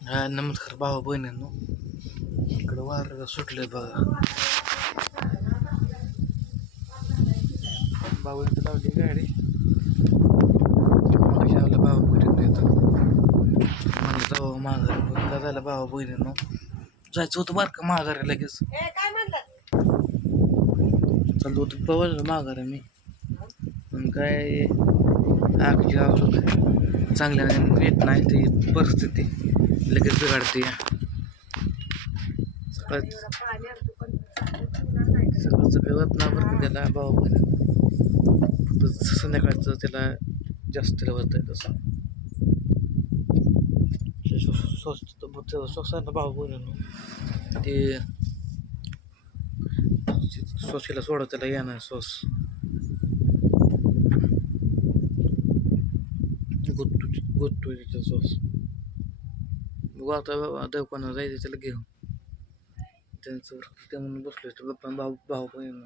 हा नमस्कार भाऊ बहिणींनो. इकडं वार सुटलंय बघा. भाऊ लावली गाडी. कशाला भाऊ बहिणींनो येतं जाऊ माघारी झालं भाऊ बहिणींनो. जायचं होतं बरं का माघारी लगेच? चालतो होतं पवल माघारी मी. पण काय अजून चांगल्या येत नाही ती परिस्थिती. लगेच बिघडते सकाळ जरा पाणी ना बरं त्याला भाव बहिणी संध्याकाळचं त्याला जास्त गवत आहे तसं. स्वस्ताला भाऊ ते सोशीला सोडा त्याला येणार सॉस गुत्तू गुत्तू तिथं सॉस बघू आता दवाखाना जायचं त्याला घेऊन हो. त्यांचं ते म्हणून बसलो होतो बाप्पा भाऊ भाऊ पण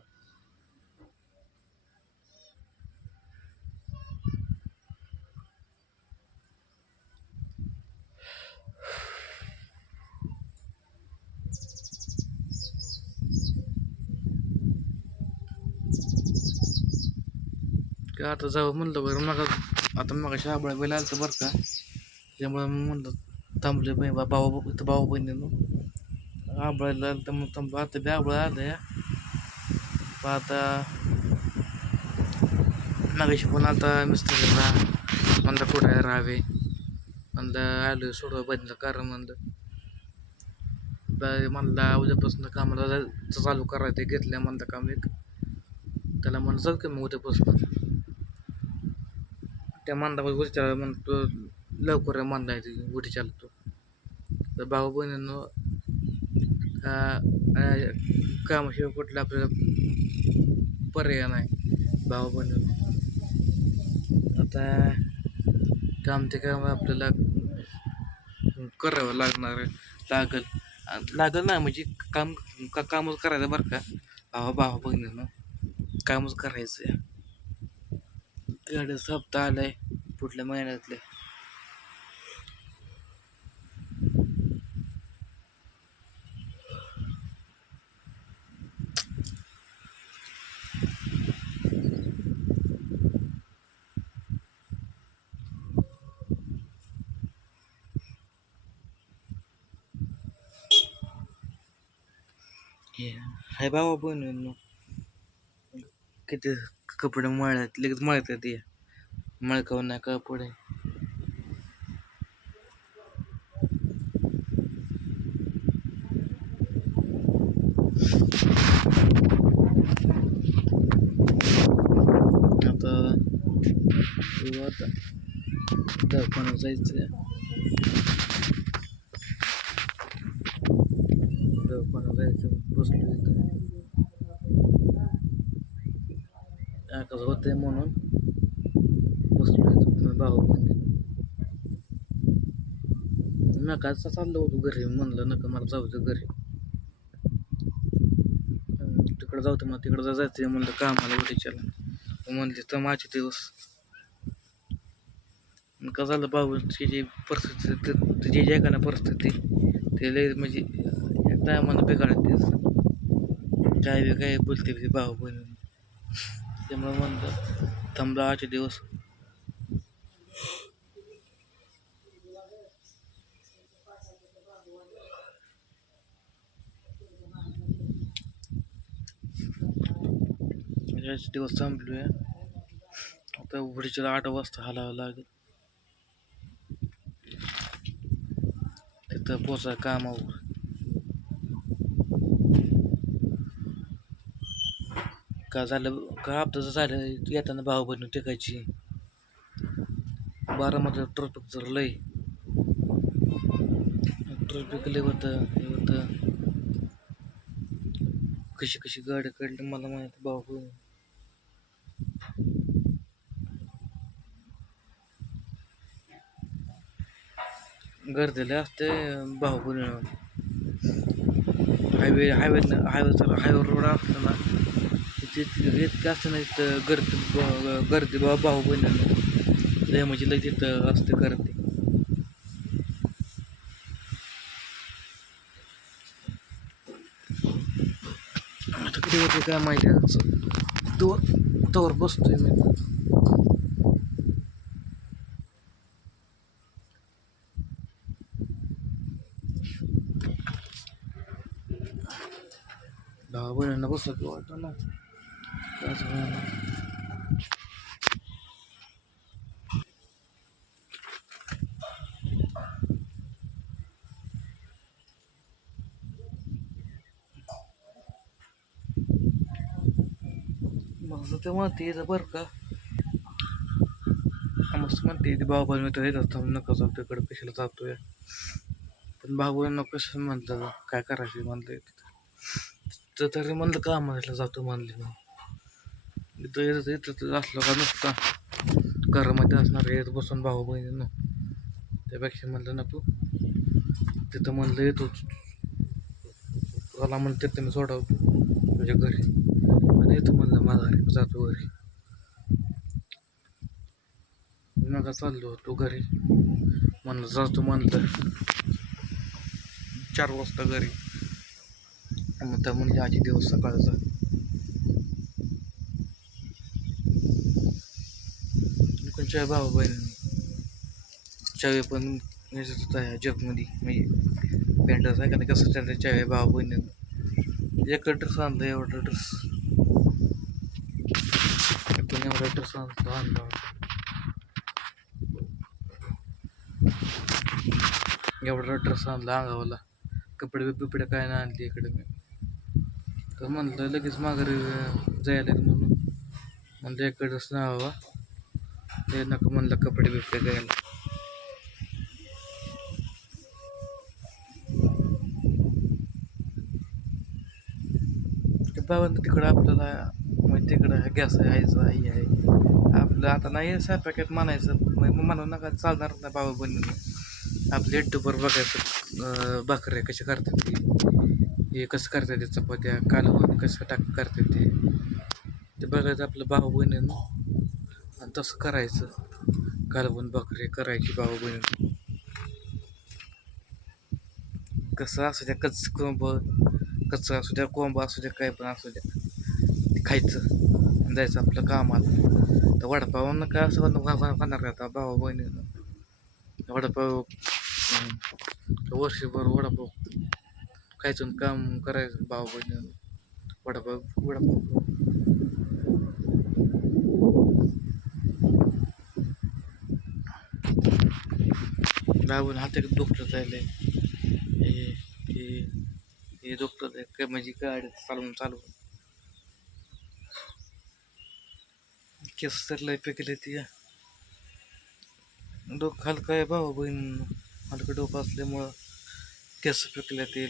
का आता जावं म्हणलं बरं मग आता मग शाबळा बैल आलं बरं का? त्यामुळे मग म्हणलं थांबले बहीण भाऊ इथं भाऊ बहिणीनं आंबळायला तर मग थांबलं आता बी आंबळा आलं या पण आता मागाशी पण आता मिस्त्रीला म्हणलं कुठं राहावे म्हणलं आलो सोडवा बहिणीला कारण म्हणलं म्हणला उद्यापासून कामाला चालू करायचं घेतलं म्हणलं काम एक त्याला म्हणलं चल की मग उद्यापासून त्या मानला उद्या म्हणतो लवकर म्हणला आहे उडी चालतो. तर भाऊ बहिणींनो कामाशिवाय कुठलं आपल्याला पर्याय नाही. भाऊ बहिणीनं आता काम ते काम आपल्याला करावं लागणार लागल. लागल ना म्हणजे काम का कामच करायचं बरं का? भावा भावा बहिणीनं कामच करायचं आहे. गाडी सप्ताह आलाय पुढल्या महिन्यातले. हाय बाबा बहिणींनो किती कपडे मळत लगेच मळतात ये मळकाव ना कपडे आता जायचं दवाखान्यात जायचं बसलो इथं आकाश होते म्हणून बसलो भाऊ बहिणी मी काय चाललो होतो घरी म्हणलं नका मला जाऊ दे घरी तिकडं जाऊ दे मग तिकडं जायचं म्हणलं कामाला उडीच्याला म्हणले तर माझे दिवस का झालं भाऊ जी परिस्थिती तिची जे का ना परिस्थिती ते लय म्हणजे टायमानं बिघडतेच काय बी काय बोलते ते भाऊ बहिणी त्यामुळे म्हणलं थांबला आजचे दिवस. आजचे दिवस संपलोय आता उघडीच्या आठ वाजता हलावं लागेल. तिथं पोचा कामावर. का झालं का हप्त्याचं झालं येताना भाऊ बहिणी टेकायची. बारामध्ये ट्रॉफिक जर लय ट्रॉफिक लय होतं हे होतं. कशी कशी गाडी काढली मला माहिती भाऊ. गर्दीला असते भाऊ. Highway highway highway highway road असतो रेत का असतं नाही तर गर्द गर्दी बाबा भाऊ बहिणी लय म्हणजे लय तिथं असते गर्दी आता किती होते काय माहिती तो तोवर बसतोय मी. भावा बहिणींना बसत वाटतं ना ते म्हणते येतं बरं का. मस्त म्हणते येते बाबा मी तर येत असतो नका जाऊ तिकडे कशाला जातोय. पण बाबूंना कसं म्हणलं काय करायचं? म्हणलं तर तरी म्हणलं का म्हणायला जातो म्हणले मग. इथं येत येत असलं का नुसता घरामध्ये असणार येत बसून भाऊ बहिणीनं त्यापेक्षा म्हणलं नको. तिथं म्हणलं येतो तुला म्हणलं तिथं मी सोडवतो तुझ्या घरी. आणि येतो म्हणलं माझा घरी जातो घरी. नका चाललो होतो घरी. म्हणलं जातो म्हणलं. चार वाजता घरी. मग त्या म्हणजे आजी दिवस सकाळचा त्यांच्या भाऊ बहिणी चावे पण होता आहे जगमध्ये. म्हणजे पॅन्टच आहे का कसं त्यांच्या चावे भाऊ बहिणी एक ड्रेस आणलं एवढा ड्रेस पण एवढा ड्रेस आणतो आणला एवढा ड्रेस आणला अंगावाला. कपडे बिपडे काय नाही आणली इकडे मी. तर म्हणलं लगेच माघारी जायला म्हणून. म्हणलं एक ड्रेस नाही ते नका म्हणलं कपडे बिपडे घ्यायला ते बाबांना तिकडं आपल्याला मग तिकडं गॅस आहे आईचं आई आहे. आपलं आता नाही स्वयंपाकात म्हणायचं मग म्हणू नका चालणार नाही बाबा बनवून आपले युट्यूबवर बघायचं भाकऱ्या कशा करतात ते. हे कसं करतात ते चपात्या कालवण कसं टाक करतात ते. ते बघायचं आपलं भाऊ बहिणीनं. तसं करायचं. घालवून भाकरी करायची भाऊ बहिणी कसं असू द्या कच कोंब कच्चं असू द्या कोंब असू द्या काय पण असू द्या. खायचं जायचं आपलं कामाला. तर वडापावानं काय असं खाणार का आता भाऊ बहिणीनं? वडापाव वर्षभर वडापाव खायचं काम करायचं भाऊ बहिणीनं. वडापाव वडापाव. भाऊन हात एक दुखत हे हे हे दुखत काय म्हणजे गाडी चालवून चालवून. केस तर पिकले पेकले ती. डोकं हलकं आहे भाऊ बहीण. हलकं डोकं असल्यामुळं केस पेकल्या ते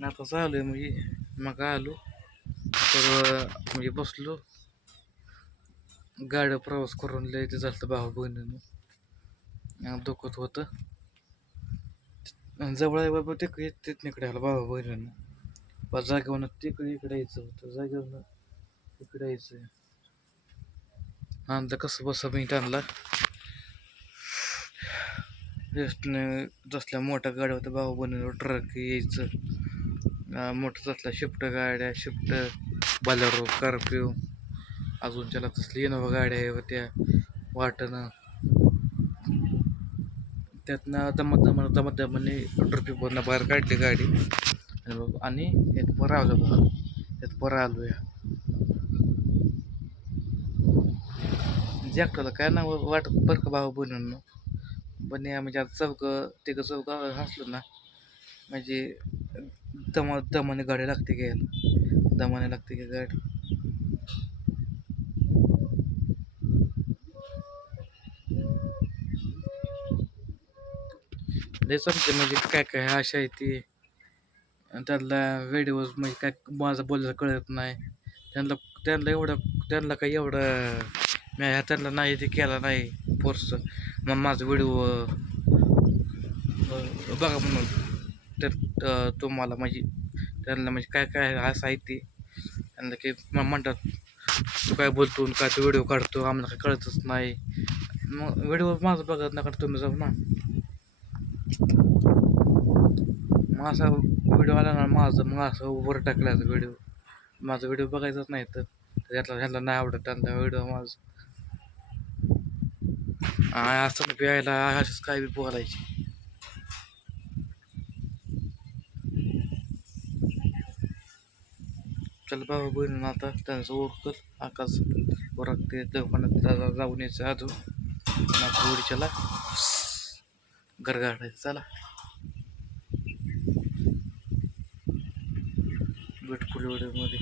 आता चालू आहे म्हणजे मग आलो. तर म्हणजे बसलो. गाड्या प्रवास करून लय ते झालं भाऊ बहिणीनं. दुखत होतं. जवळ आहे बाबा ते येत इकडे आलं भाऊ बहिणीनं. बा जागेवर तिकडे इकडे यायचं होतं. जागेवरनं इकडे यायचं. आणलं कसं बसा मी आणला रेस्टने जसल्या मोठ्या गाड्या होत्या भाऊ बहिणीनं ट्रक यायचं. मोठं तसल्या शिफ्ट गाड्या शिफ्ट बालेरो स्कॉर्पिओ. अजून त्याला तसली इनोवा गाड्या आहे व त्या वाटणं. त्यातनं दमत दमत दमत दमाने ट्रफिकवरनं बाहेर काढली गाडी. आणि आणि यात बरं आलो बघा. यात बरं आलो या एकट्याला काय ना वाटत बरं का भाऊ बहिणींनो पण या म्हणजे आता चौक तिघं चौक हसलो ना म्हणजे दमा दमाने गाडी लागते घ्यायला. दमाने लागते की गाडी. लय चालते म्हणजे काय काय अशा आहे ती. आणि त्यातला व्हिडिओज म्हणजे काय माझं बोलायला कळत नाही. त्यांना त्यांना एवढं त्यांना काही एवढं मी ह्या त्यांना नाही ते केला नाही फोर्स मग माझा व्हिडिओ बघा म्हणून. तर तुम्हाला म्हणजे त्यांना म्हणजे काय काय असं आहे ते. त्यांना की मग म्हणतात तू काय बोलतो काय तो व्हिडिओ काढतो आम्हाला काय कळतच नाही. मग व्हिडिओ माझं बघत नका तुम्ही जाऊ ना. मासा व्हिडिओ आला ना माझं मग असं वर टाकल्याचा व्हिडिओ. माझा व्हिडिओ बघायचाच नाही तर. त्यातला ह्याला नाही आवडत त्यांचा व्हिडिओ माझं. असं प्यायला असेच काय बी बोलायची. चल बाबा बहिण आता त्यांचं ओळखत आकाश ओरखते ते दवाखान्यात जाऊन यायचं अजून. नागपूरच्याला घर चला. भेटमध्ये